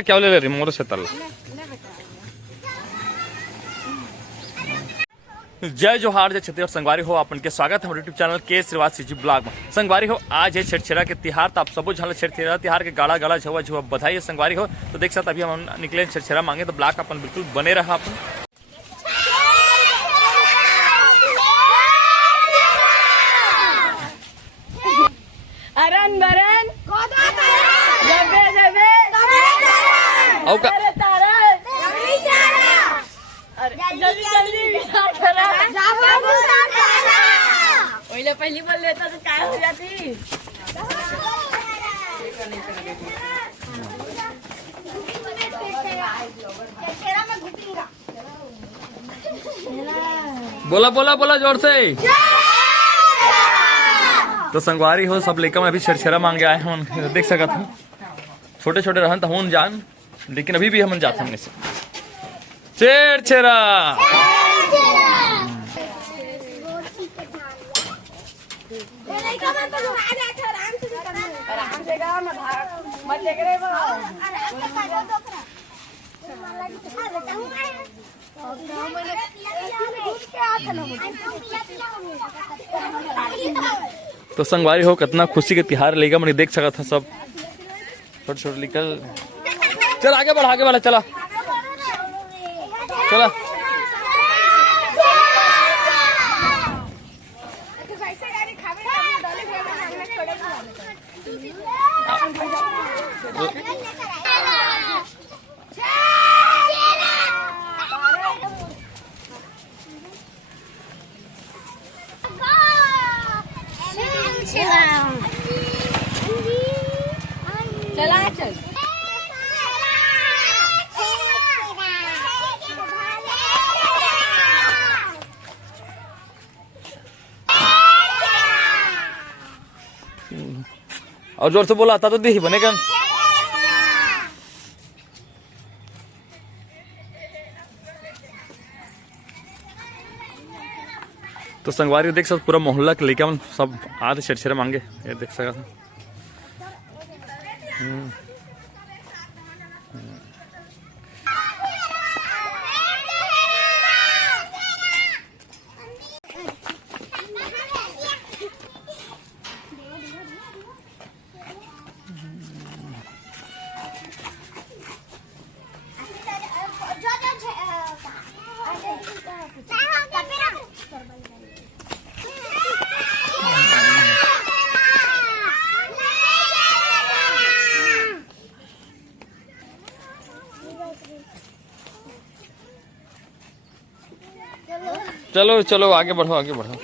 क्या ले रही मोर से तल। जय जोहार जय छत्तीसगढ़ संगवारी हो अपन के स्वागत है हमारे यूट्यूब चैनल के श्रीवास जी ब्लॉग में। संगवारी हो आज है छेरछेरा के तिहार, तो आप सबो झल छेरछेरा तिहार के गाड़ा गाड़ा झुआ झुआ बधाई है संगवारी हो। तो देख सकते अभी हम निकले छेरछेरा मांगे, तो ब्लॉग अपन बिल्कुल बने रहा अपन। अरन बरन जबे जबे औका जल्दी जल्दी विचार करा ओइले पहली बोल लेता तो काय हो जाती। बोला बोला बोला जोर से। तो संगवारी हो सब लेकर मैं अभी छेरछेरा मांगे आए हैं। देख सकत हूँ छोटे छोटे रहन तो हूँ जान, लेकिन अभी भी हम जाते हैं से छेरछेरा। तो संगवारी हो कितना खुशी के तिहार लेगा मैंने देख सका था सब छोटे छोटे निकल। चल आगे बढ़ा चला चला। चला चल और जोर से बोला आता तो दी बनेगा। तो संगवारी देख सकते पूरा मोहल्ला के लेके हम सब आते छेरछेरा मांगे, ये देख सकते। चलो चलो आगे बढ़ो आगे बढ़ो।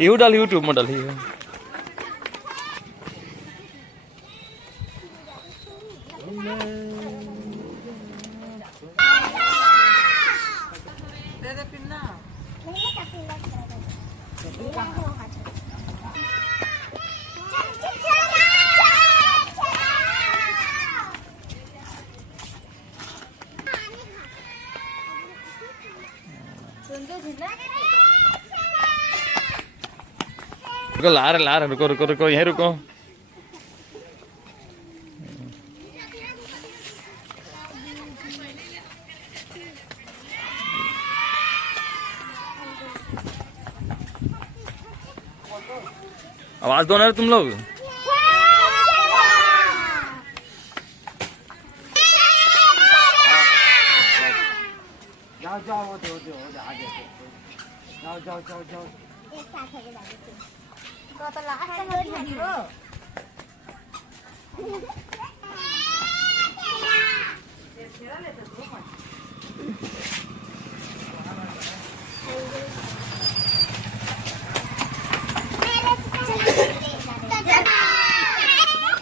यू डाल यूट्यूब में डाली है। रुको ला रहे रुको रुको रुको यहीं रुको। आवाज दो ना तुम लोग। जाओ जाओ आगे जाओ जाओ जाओ जाओ। एक साथ आगे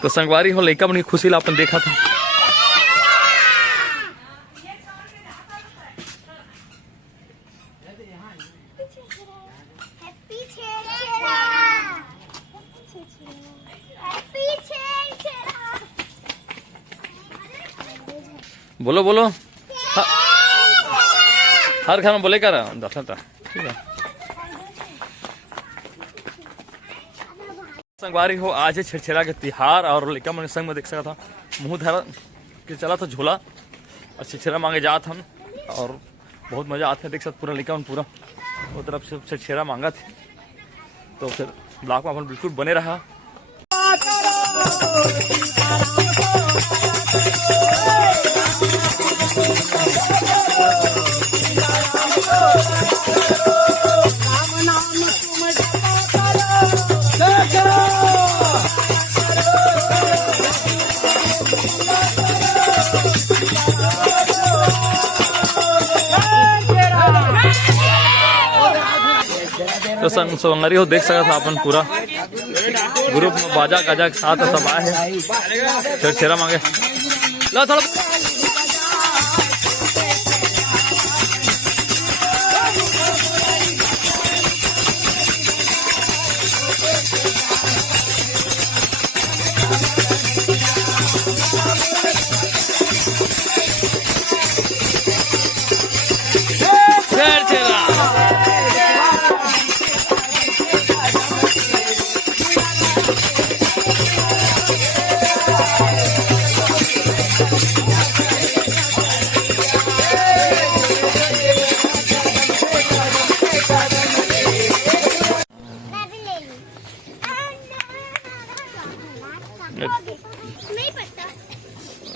तो तो संगवारी हो लइका मन की खुशी ला अपन देखा था। बोलो बोलो हर घर में बोले कर दर्शन था। ठीक है संगवारी हो आज है छेरछेरा के तिहार और लइका मन संग में देख सका था मुंह धरा के चला था झोला और छेरछेरा मांगे जात हम और बहुत मजा आते देख सकते पूरा लइका मन पूरा वो तरफ से छेरछेरा मांगा थे। तो फिर ब्लॉग में अपन बिल्कुल बने रहा। तो संगवारी हो देख सका था अपन पूरा ग्रुप में बाजा गाजा के साथ सब आए हैं छेरछेरा मांगे ला थोड़ा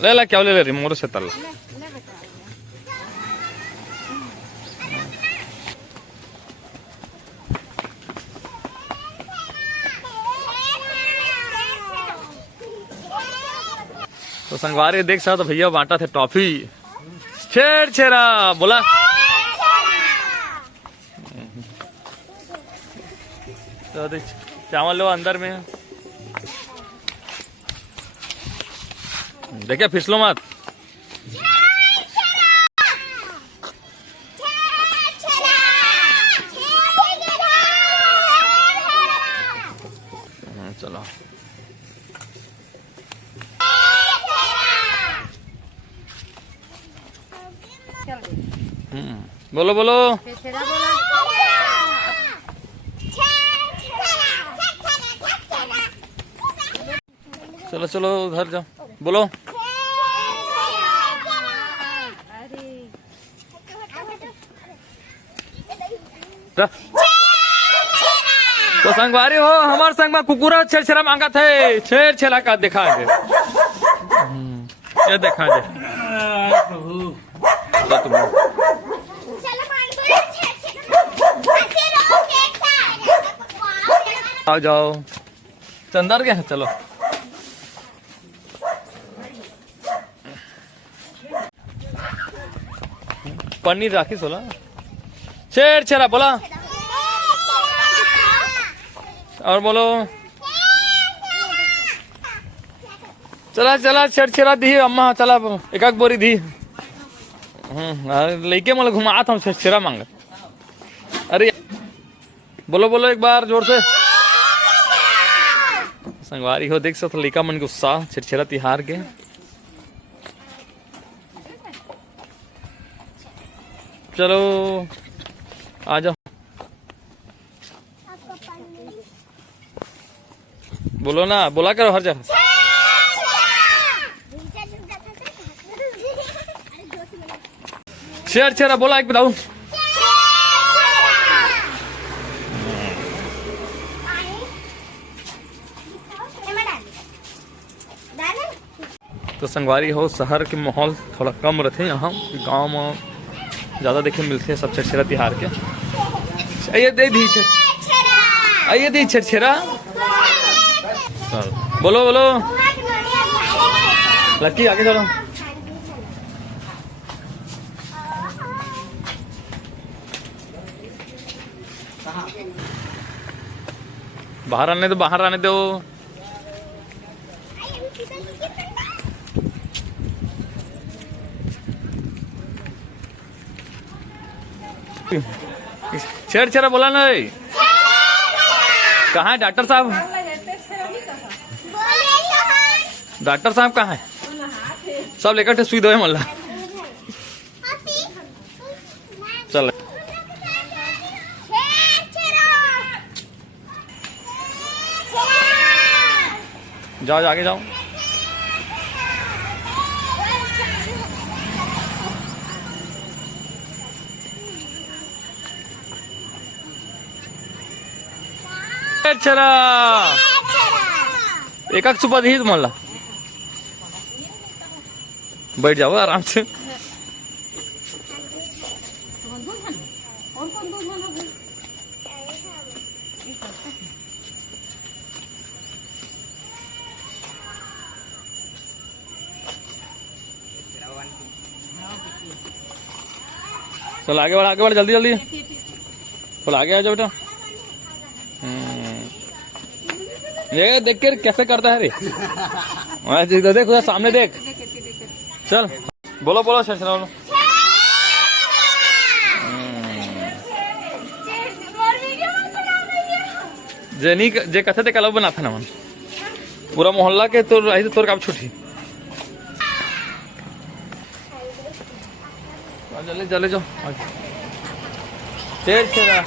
ले ला क्या ले रिमोट से तल तो संगवारी देख सकते तो भैया बांटा थे टॉफी छेरछेरा बोला तो चावल लो अंदर में देखिए फिसलो मत। चलो बोलो बोलो चलो चलो उधर जाओ बोलो तो संगवारी हो हमारे संग में कुकुरा छेरछेरा मांगा थे छेरछेरा का देखा दे ये देखा दे आ जाओ चंदर गया चलो पनीर राखी सोला छेरछेरा बोला और बोलो चला चला छेरछेरा दी अम्मा चला एक एक बोरी दी लेके मतलब घुमा था छेरछेरा मांग। अरे बोलो बोलो एक बार जोर से संगवारी हो देख सकते लइका मन के उत्साह छेरछेरा तिहार के। चलो आ जाओ बोलो ना बोला करो हर जगह छेरछेरा बोला एक बताऊं तो संगवारी हो शहर के माहौल थोड़ा कम रहते यहाँ गांव में ज्यादा देखे मिलते हैं सब छेरछेरा तिहार के। आइए दे दी आइए दी छेरछेरा बोलो बोलो लक्की आगे चलो बाहर आने दो छेड़ा बोला ना रे। कहाँ है डॉक्टर साहब? डॉक्टर साहब कहाँ है? सब लेकर सुई दो मल्ला। चल जाओ आगे जाओ। चला एक सुबह दी तुम्हाला बैठ जाओ आराम से। चल आगे बढ़ जल्दी जल्दी। चल आगे आ जाओ बेटा। ये देख कर कैसे करता है रे। देख उधर सामने देख। चल बोलो बोलो सर बोलो। जे जे कथे ते कल बना था ना मन पूरा मोहल्ला के तोर आई तो तोर कब छुट्टी। जल्दी चले जाओ। तेज चला।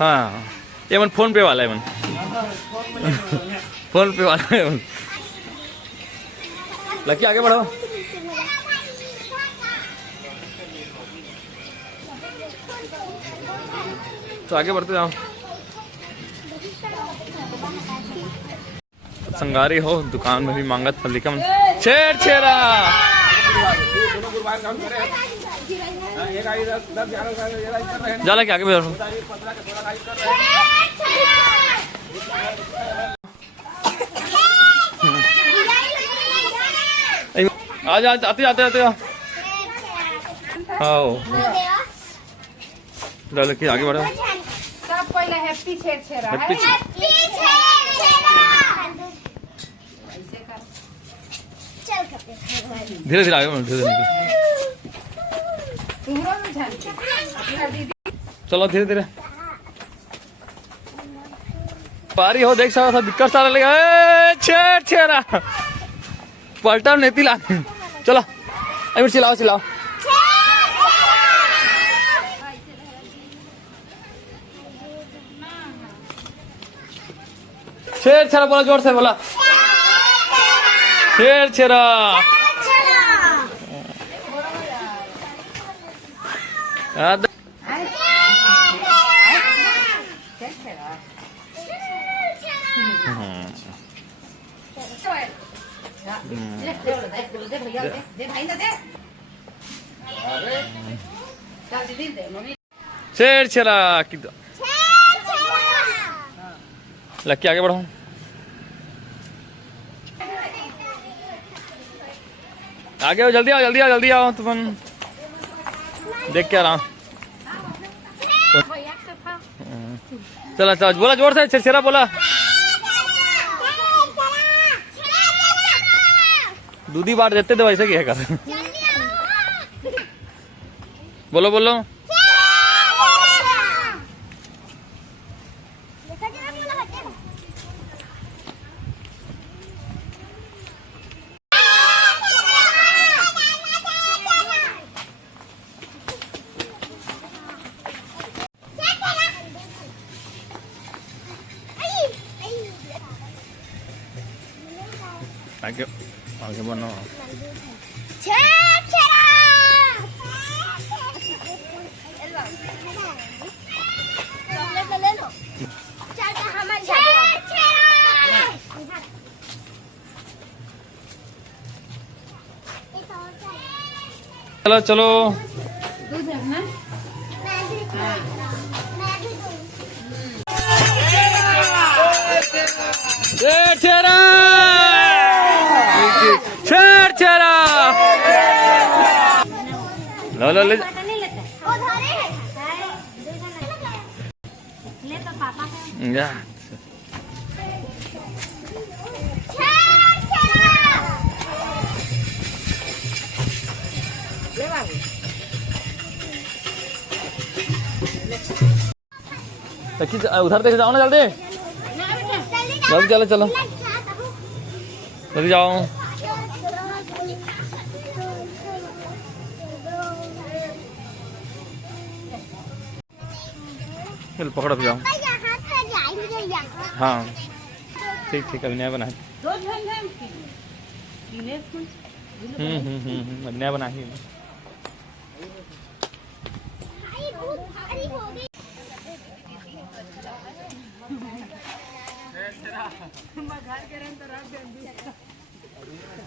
हाँ ये मन फोन पे वाला है मन। फोन पे वाला है मन। लकी आगे बढ़ो। तो आगे बढ़ते जाओ। संगारी हो दुकान में भी मांगत फलिका छेड़ छेड़ा। जाला के आगे बढ़ो। आज आते आते आते आओ। जाला के आगे बढ़ो। सब पहले हैप्पी छेड़ा। हैप्पी धीरे धीरे आगे बढ़ो। धीरे चलो धीरे धीरे। पारी हो देख सकता दिक्कत सारा लगा। छेड़ छेड़ा पलटा नहीं तिला। चलो अभी चिल्लाओ चिल्लाओ। छेड़ छेड़ा बोला जोर से बोला। छेड़ छेड़ा। छेड़ छेड़ा लक्की आगे बढ़ो। आगे आओ जल्दी आओ जल्दी आओ जल्दी आओ। तुम देख के आराम। चला चला बोला जोर से छेड़ा बोला। दूधी बांट देते थे वैसे क्या कर। बोलो बोलो। आगे आगे बनो। चलो चलो छेड़ छेड़ा छेड़ छेड़ा। लो लो ले या तकी उधर देख जाओ ना जल्दी जल्दी चलो चलो जल्दी जाओ चल पकड़ो भी जाओ हाँ ठीक ठीक अभी नया बना है अभी नया बना ही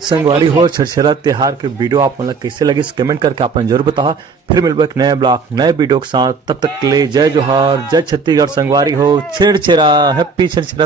संगवारी हो छरछेरा त्योहार के वीडियो आप मतलब कैसे लगे कमेंट करके आप जरूर बताओ। फिर मिलबो एक नए ब्लॉग नए वीडियो के साथ, तब तक के लिए जय जोहार जय छत्तीसगढ़। संगवारी हो छेड़छेरा हैप्पी छेड़छेरा।